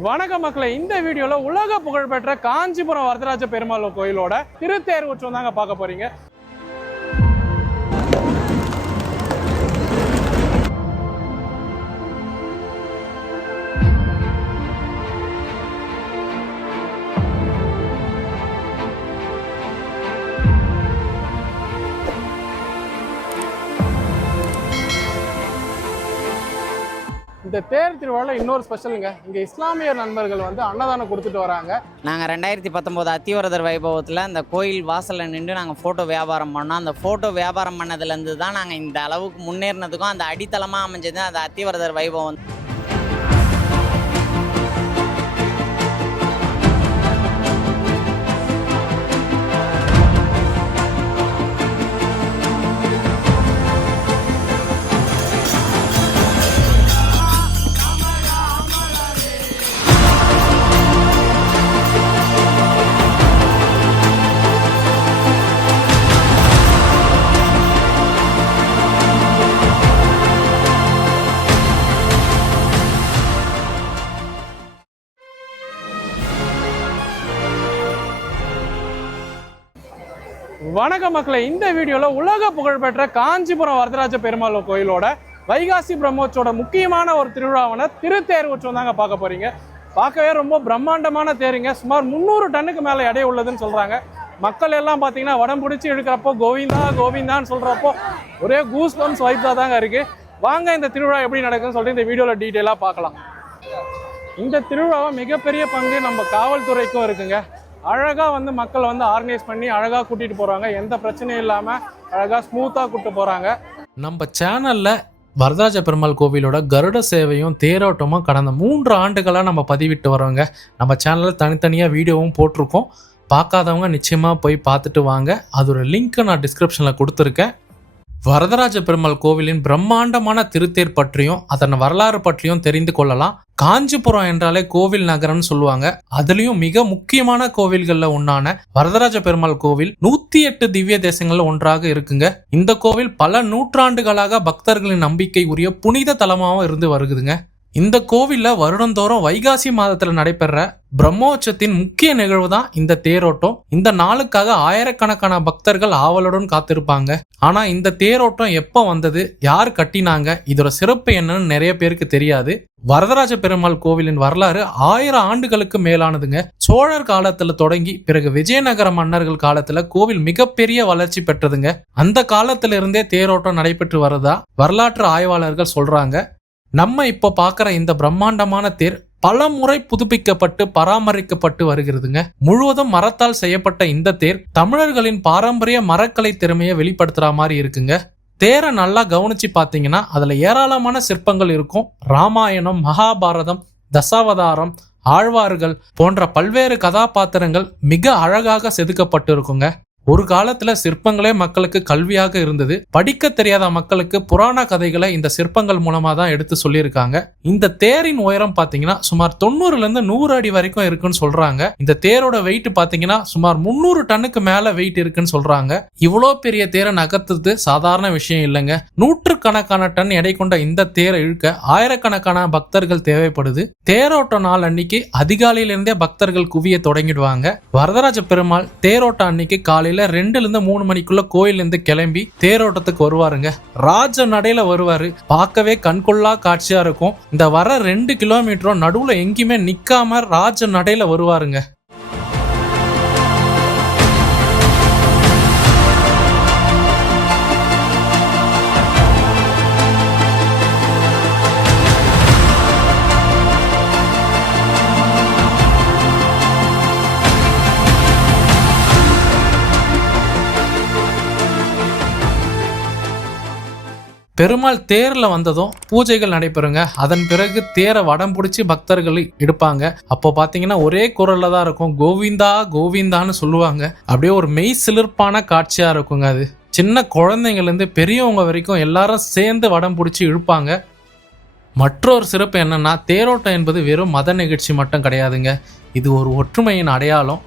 வணக்கம் மக்களே, இந்த வீடியோல உலக புகழ்பெற்ற காஞ்சிபுரம் வரதராஜ பெருமாள் கோயிலோட திருத்தேர் உற்சவம் தாங்க பார்க்க போறீங்க. இந்த தேர் திருவிழாவில் இன்னொரு ஸ்பெஷலுங்க. இங்கே இஸ்லாமிய நண்பர்கள் வந்து அன்னதானம் கொடுத்துட்டு வராங்க. நாங்கள் 2019 அத்திவரதர் வைபவத்தில் இந்த கோயில் வாசலில் நின்று நாங்கள் ஃபோட்டோ வியாபாரம் பண்ணோம். அந்த ஃபோட்டோ வியாபாரம் பண்ணதுலேருந்து தான் நாங்கள் இந்த அளவுக்கு முன்னேறினதுக்கும் அந்த அடித்தளமாக அமைஞ்சது அந்த அத்திவரதர் வைபவம். வணக்கம் மக்களே, இந்த வீடியோவில் உலக புகழ்பெற்ற காஞ்சிபுரம் வரதராஜ பெருமாள் கோயிலோட வைகாசி பிரம்மோற்சவோட முக்கியமான ஒரு திருவிழாவான திருத்தேர் உற்சவம் தாங்க பார்க்க போறீங்க. பார்க்கவே ரொம்ப பிரம்மாண்டமான தேருங்க. சுமார் 300 டன்னுக்கு மேலே எடை உள்ளதுன்னு சொல்றாங்க. மக்கள் எல்லாம் பார்த்தீங்கன்னா வடம் பிடிச்சி இழுக்கிறப்போ கோவிந்தா கோவிந்தான்னு சொல்றப்போ ஒரே கூஸ் பம்ஸ் வைப்ஸாக தாங்க இருக்கு. வாங்க இந்த திருவிழா எப்படி நடக்குதுன்னு சொல்லிட்டு இந்த வீடியோவில் டீட்டெயிலாக பார்க்கலாம். இந்த திருவிழாவை மிகப்பெரிய பங்கு நம்ம காவல்துறைக்கும் இருக்குங்க. அழகாக வந்து மக்கள் வந்து ஆர்கனைஸ் பண்ணி அழகாக கூட்டிகிட்டு போகிறாங்க. எந்த பிரச்சனையும் இல்லாமல் அழகாக ஸ்மூத்தாக கூப்பிட்டு போகிறாங்க. நம்ம சேனலில் வரதராஜ பெருமாள் கோவிலோட கருட சேவையும் தேரோட்டமும் கடந்த 3 ஆண்டுகளாக நம்ம பதிவிட்டு வரோங்க. நம்ம சேனலில் தனித்தனியாக வீடியோவும் போட்டிருக்கோம். பார்க்காதவங்க நிச்சயமாக போய் பார்த்துட்டு வாங்க. அதோட லிங்க்கை நான் டிஸ்கிரிப்ஷனில் கொடுத்துருக்கேன். வரதராஜ பெருமாள் கோவிலின் பிரம்மாண்டமான திருத்தேர் பற்றியும் அதன் வரலாறு பற்றியும் தெரிந்து கொள்ளலாம். காஞ்சிபுரம் என்றாலே கோவில் நகரம்னு சொல்லுவாங்க. அதுலயும் மிக முக்கியமான கோவில்கள்ல ஒன்னான வரதராஜ பெருமாள் கோவில் 108 திவ்ய தேசங்கள்ல ஒன்றாக இருக்குங்க. இந்த கோவில் பல நூற்றாண்டுகளாக பக்தர்களின் நம்பிக்கை உரிய புனித தலமாகவும் இருந்து வருகுதுங்க. இந்த கோவில்ல வருடந்தோறும் வைகாசி மாதத்துல நடைபெற பிரம்மோற்சவத்தின் முக்கிய நிகழ்வு தான் இந்த தேரோட்டம். இந்த நாளுக்காக ஆயிரக்கணக்கான பக்தர்கள் ஆவலுடன் காத்திருப்பாங்க. ஆனா இந்த தேரோட்டம் எப்ப வந்தது, யார் கட்டினாங்க, இதோட சிறப்பு என்னன்னு நிறைய பேருக்கு தெரியாது. வரதராஜ பெருமாள் கோவிலின் வரலாறு 1000 ஆண்டுகளுக்கு மேலானதுங்க. சோழர் காலத்துல தொடங்கி பிறகு விஜயநகர மன்னர்கள் காலத்துல கோவில் மிகப்பெரிய வளர்ச்சி பெற்றதுங்க. அந்த காலத்துல இருந்தே தேரோட்டம் நடைபெற்று வரதா வரலாற்று ஆய்வாளர்கள் சொல்றாங்க. நம்ம இப்போ பார்க்குற இந்த பிரம்மாண்டமான தேர் பல முறை புதுப்பிக்கப்பட்டு பராமரிக்கப்பட்டு வருகிறதுங்க. முழுவதும் மரத்தால் செய்யப்பட்ட இந்த தேர் தமிழர்களின் பாரம்பரிய மரக்கலை திறமையை வெளிப்படுத்துற மாதிரி இருக்குங்க. தேரை நல்லா கவனிச்சு பார்த்தீங்கன்னா அதுல ஏராளமான சிற்பங்கள் இருக்கும். ராமாயணம், மகாபாரதம், தசாவதாரம், ஆழ்வார்கள் போன்ற பல்வேறு கதாபாத்திரங்கள் மிக அழகாக செதுக்கப்பட்டு இருக்குங்க. ஒரு காலத்துல சிற்பங்களே மக்களுக்கு கல்வியாக இருந்தது. படிக்க தெரியாத மக்களுக்கு புராண கதைகளை இந்த சிற்பங்கள் மூலமா தான் எடுத்து சொல்லியிருக்காங்க. இந்த தேரின் உயரம் பாத்தீங்கன்னா சுமார் 90ல இருந்து 100 அடி வரைக்கும் இருக்குன்னு சொல்றாங்க. இந்த தேரோட வெயிட் பாத்தீங்கன்னா சுமார் 300 டன்னுக்கு மேல வெயிட் இருக்குன்னு சொல்றாங்க. இவ்வளோ பெரிய தேரை நகர்த்துறது சாதாரண விஷயம் இல்லைங்க. நூற்றுக்கணக்கான டன் எடை கொண்ட இந்த தேரை இழுக்க ஆயிரக்கணக்கான பக்தர்கள் தேவைப்படுது. தேரோட்ட நாள் அன்னைக்கு அதிகாலையிலிருந்தே பக்தர்கள் குவிய தொடங்கிடுவாங்க. வரதராஜ பெருமாள் தேரோட்ட அன்னைக்கு காலையில 2ல இருந்து 3 மணிக்குள்ள கோயில இருந்து கிளம்பி தேரோட்டத்துக்கு வருவாருங்க. ராஜ நடையில வருவாரு. பார்க்கவே கண்கொள்ளா காட்சியா இருக்கும். இந்த வர 2 கிலோமீட்டரும் நடுவுல எங்கேயுமே நிக்காம ராஜ நடையில வருவாருங்க. பெருமாள் தேர்ல வந்ததும் பூஜைகள் நடைபெறுங்க. அதன் பிறகு தேரை வடம் பிடிச்சி பக்தர்கள் எடுப்பாங்க. அப்போ பாத்தீங்கன்னா ஒரே குரல்ல தான் இருக்கும், கோவிந்தா கோவிந்தான்னு சொல்லுவாங்க. அப்படியே ஒரு மெய் சிலிர்ப்பான காட்சியா இருக்குங்க. அது சின்ன குழந்தைங்கள்ல இருந்து பெரியவங்க வரைக்கும் எல்லாரும் சேர்ந்து வடம் பிடிச்சி இழுப்பாங்க. மற்றொரு சிறப்பு என்னன்னா, தேரோட்டம் என்பது வெறும் மத நிகழ்ச்சி மட்டும் கிடையாதுங்க. இது ஒரு ஒற்றுமையின் அடையாளம்.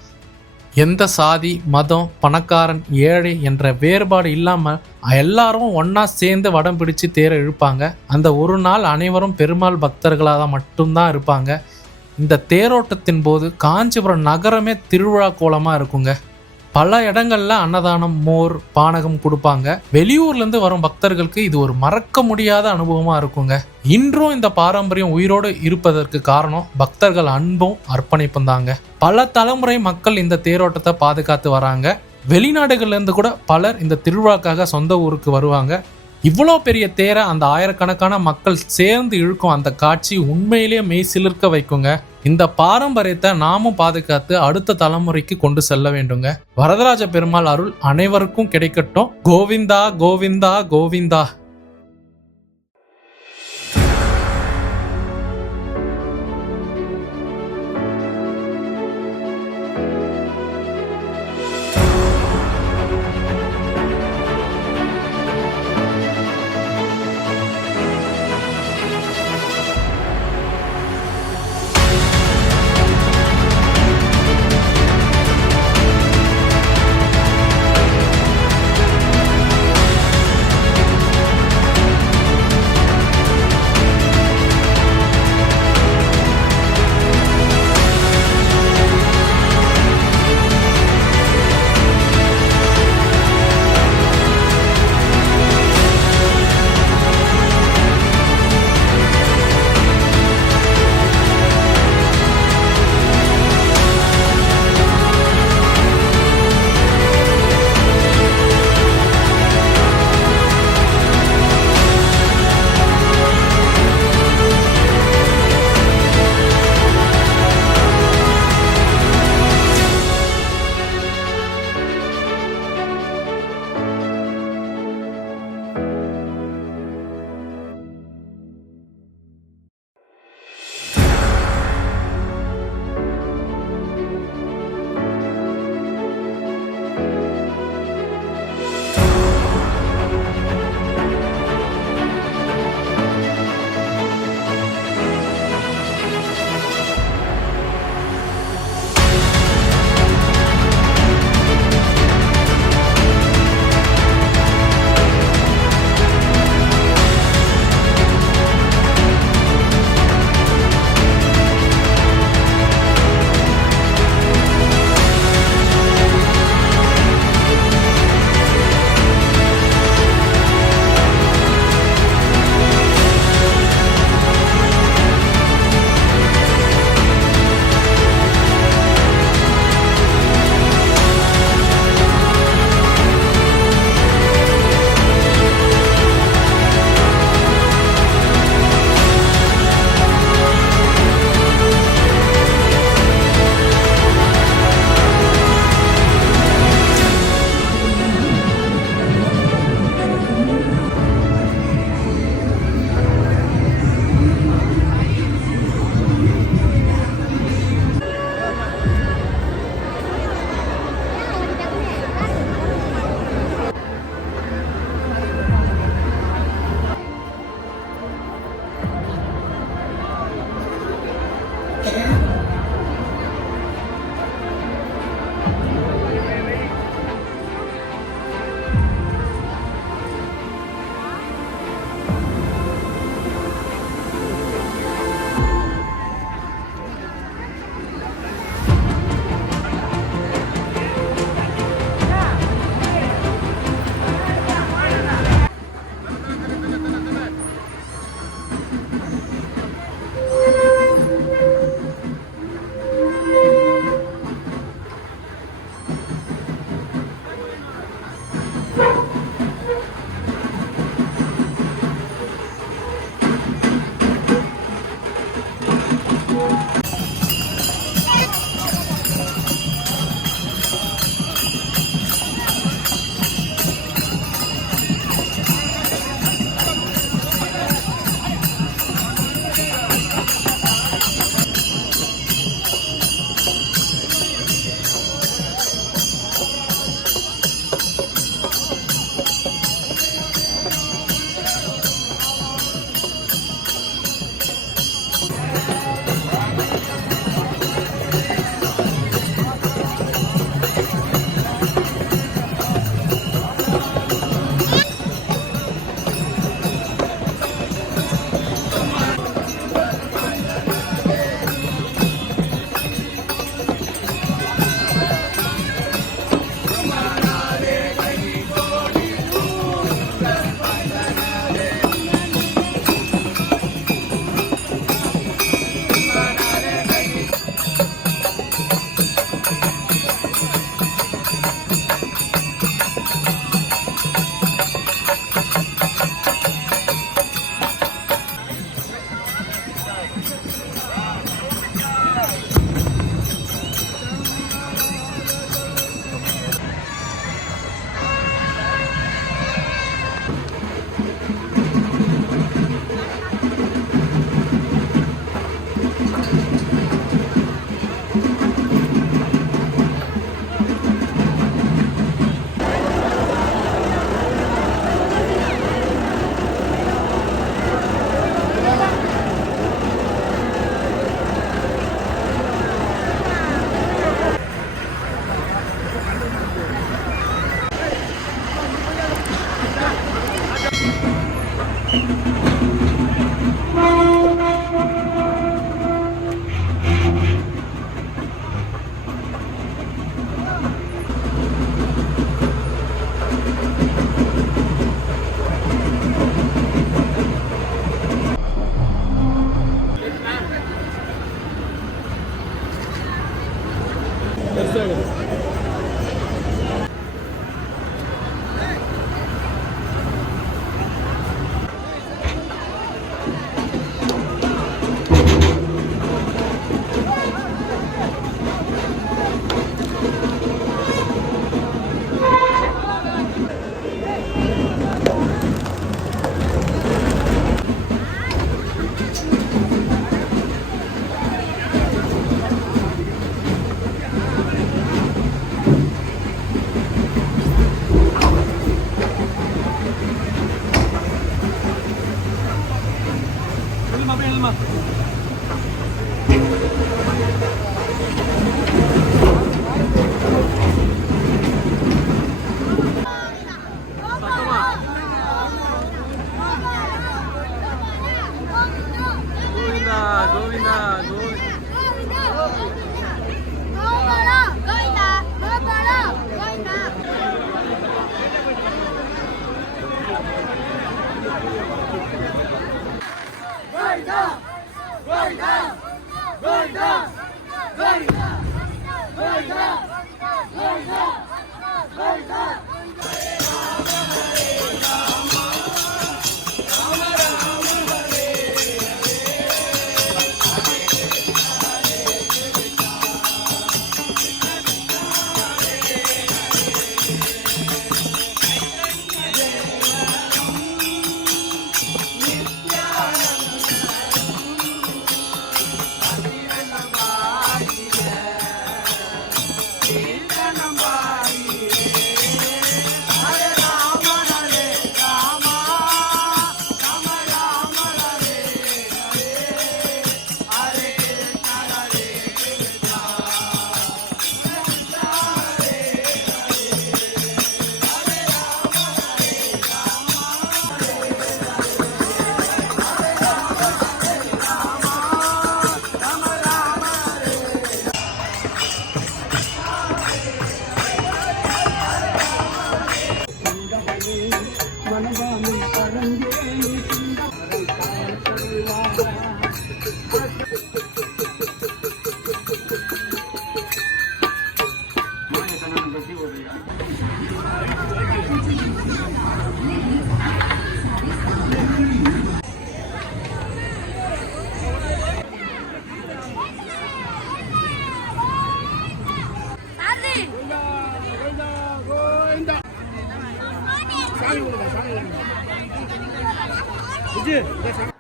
எந்த சாதி, மதம், பணக்காரன், ஏழை என்ற வேறுபாடு இல்லாமல் எல்லாரும் ஒன்னா சேர்ந்து வடம் பிடிச்சு தேரை இழுப்பாங்க. அந்த ஒரு நாள் அனைவரும் பெருமாள் பக்தர்களாக மட்டும்தான் இருப்பாங்க. இந்த தேரோட்டத்தின் போது காஞ்சிபுரம் நகரமே திருவிழா கோலமாக இருக்குங்க. பல இடங்கள்ல அன்னதானம், மோர், பானகம் கொடுப்பாங்க. வெளியூர்ல இருந்து வரும் பக்தர்களுக்கு இது ஒரு மறக்க முடியாத அனுபவமா இருக்குங்க. இன்றும் இந்த பாரம்பரியம் உயிரோடு இருப்பதற்கு காரணம் பக்தர்கள் அன்பும் அர்ப்பணிப்பும் தாங்க. பல தலைமுறை மக்கள் இந்த தேரோட்டத்தை பாதுகாத்து வராங்க. வெளிநாடுகள்ல இருந்து கூட பலர் இந்த திருவிழாக்காக சொந்த ஊருக்கு வருவாங்க. இவ்வளோ பெரிய தேரை அந்த ஆயிரக்கணக்கான மக்கள் சேர்ந்து இழுக்கும் அந்த காட்சி உண்மையிலேயே மெய் சிலிர்க்க வைக்குங்க. இந்த பாரம்பரியத்தை நாமும் பாதுகாத்து அடுத்த தலைமுறைக்கு கொண்டு செல்ல வேண்டுங்க. வரதராஜ பெருமாள் அருள் அனைவருக்கும் கிடைக்கட்டும். கோவிந்தா கோவிந்தா கோவிந்தா.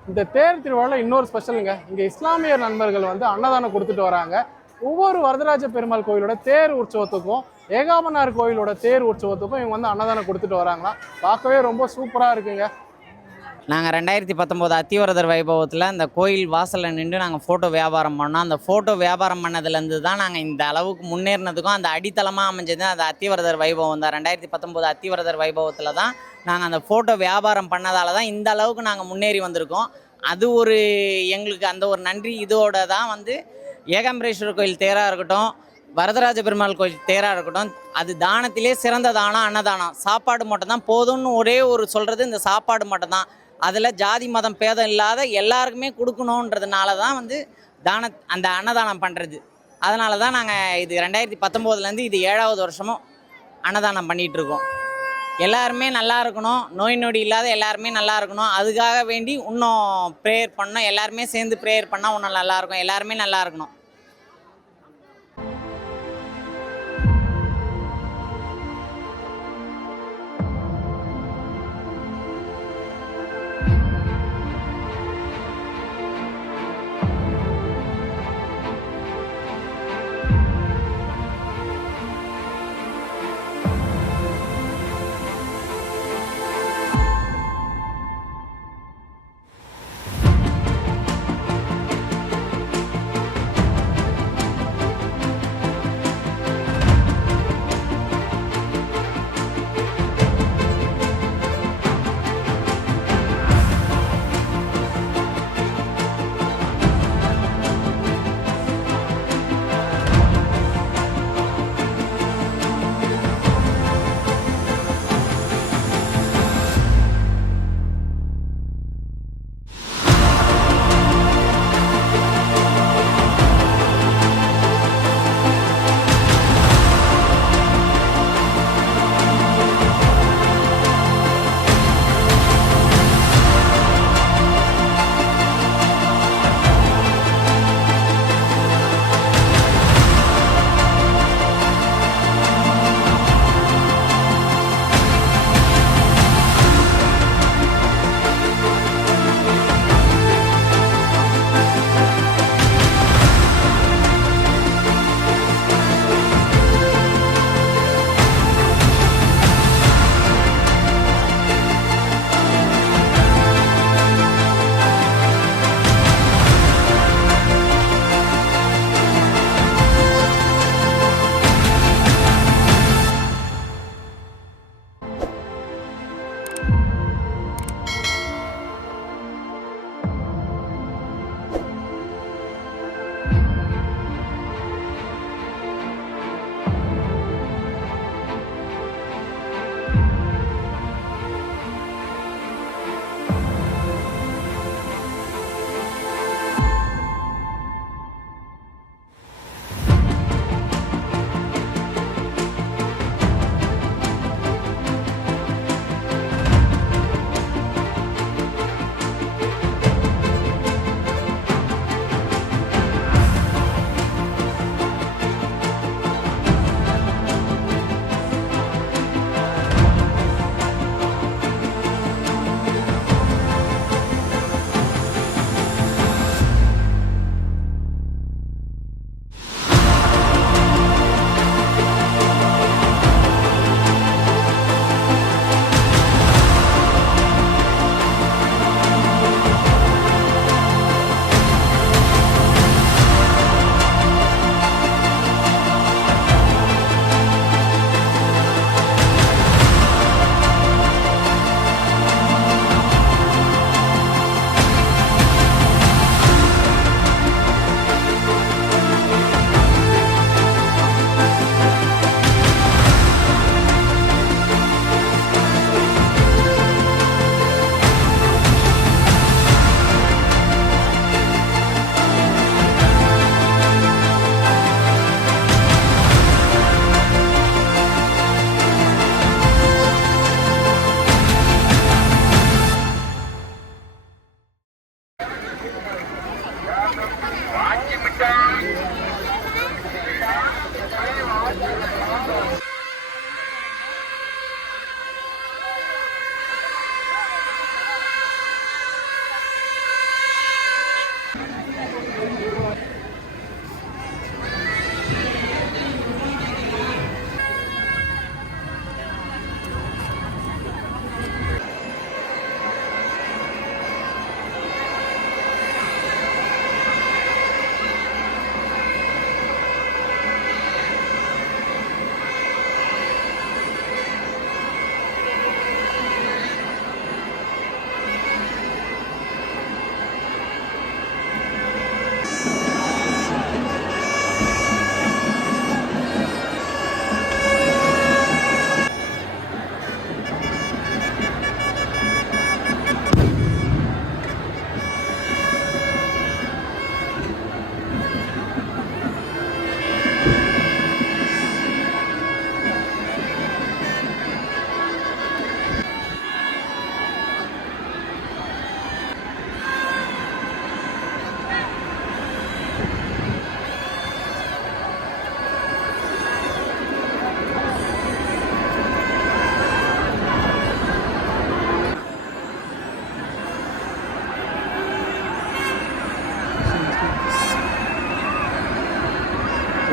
இந்த தேர் திருவிழாவில் இன்னொரு ஸ்பெஷலுங்க. இங்கே இஸ்லாமிய நண்பர்கள் வந்து அன்னதானம் கொடுத்துட்டு வராங்க. ஒவ்வொரு வரதராஜ பெருமாள் கோயிலோட தேர் உற்சவத்துக்கும் ஏகாமனார் கோயிலோட தேர் உற்சவத்துக்கும் இவங்க வந்து அன்னதானம் கொடுத்துட்டு வராங்களாம். பார்க்கவே ரொம்ப சூப்பராக இருக்குங்க. நாங்கள் 2019 அத்திவரதர் வைபவத்தில் இந்த கோயில் வாசலில் நின்று நாங்கள் ஃபோட்டோ வியாபாரம் பண்ணோம். அந்த ஃபோட்டோ வியாபாரம் பண்ணதுலேருந்து தான் நாங்கள் இந்த அளவுக்கு முன்னேறினதுக்கும் அந்த அடித்தளமாக அமைஞ்சது அந்த அத்திவரதர் வைபவம் தான். 2019 அத்திவரதர் வைபவத்தில் தான் நாங்கள் அந்த ஃபோட்டோ வியாபாரம் பண்ணதால தான் இந்த அளவுக்கு நாங்கள் முன்னேறி வந்திருக்கோம். அது ஒரு எங்களுக்கு அந்த ஒரு நன்றி இதோட தான் வந்து ஏகாம்பரேஸ்வரர் கோயில் தேராக இருக்கட்டும், வரதராஜ பெருமாள் கோயில் தேராக இருக்கட்டும், அது தானத்திலே சிறந்த தானம் அன்னதானம். சாப்பாடு மட்டும்தான் போதும்னு ஒரே ஒரு சொல்கிறது இந்த சாப்பாடு மட்டும்தான். அதில் ஜாதி மதம் பேதம் இல்லாத எல்லாருக்குமே கொடுக்கணுன்றதுனால தான் வந்து அந்த அன்னதானம் பண்ணுறது. அதனால தான் நாங்கள் இது 2019லேருந்து இது 7வது வருஷமும் அன்னதானம் பண்ணிகிட்ருக்கோம். எல்லாருமே நல்லா இருக்கணும், நோய் நொடி இல்லாத எல்லாருமே நல்லா இருக்கணும். அதுக்காக வேண்டி இன்னும் ப்ரேயர் பண்ணோம். எல்லாருமே சேர்ந்து ப்ரேயர் பண்ணால் இன்னும் நல்லாயிருக்கும். எல்லாருமே நல்லா இருக்கணும்.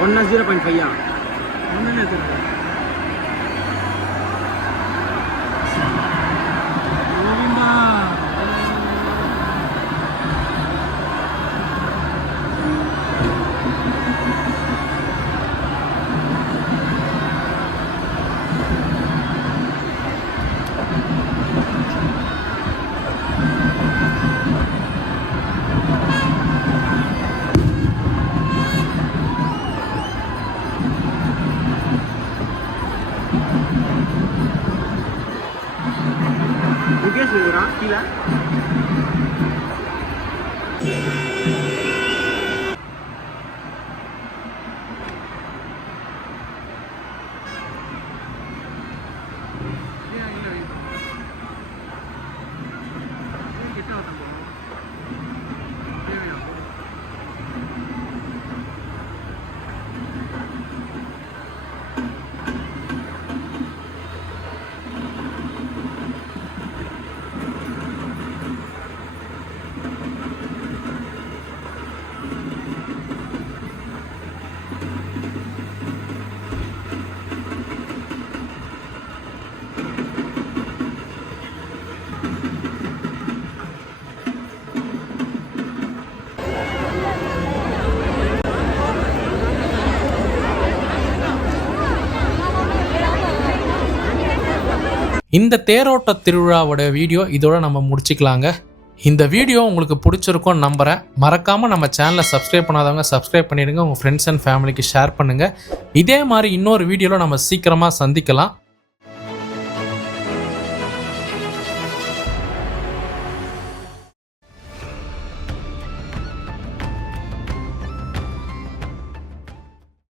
0.5 ஒன்றுமே தெரியல. கோவிந்தா. முகேஷ் இருக்கிறான் கீழே. இந்த தேரோட்ட திருவிழாவோட வீடியோ இதோட நம்ம முடிச்சுக்கலாங்க. இந்த வீடியோ உங்களுக்கு பிடிச்சிருக்கும்னு நம்புகிறேன். மறக்காமல் நம்ம சேனலை சப்ஸ்கிரைப் பண்ணாதவங்க சப்ஸ்கிரைப் பண்ணிடுங்க. உங்கள் ஃப்ரெண்ட்ஸ் அண்ட் ஃபேமிலிக்கு ஷேர் பண்ணுங்கள். இதே மாதிரி இன்னொரு வீடியோவில் நம்ம சீக்கிரமாக சந்திக்கலாம்.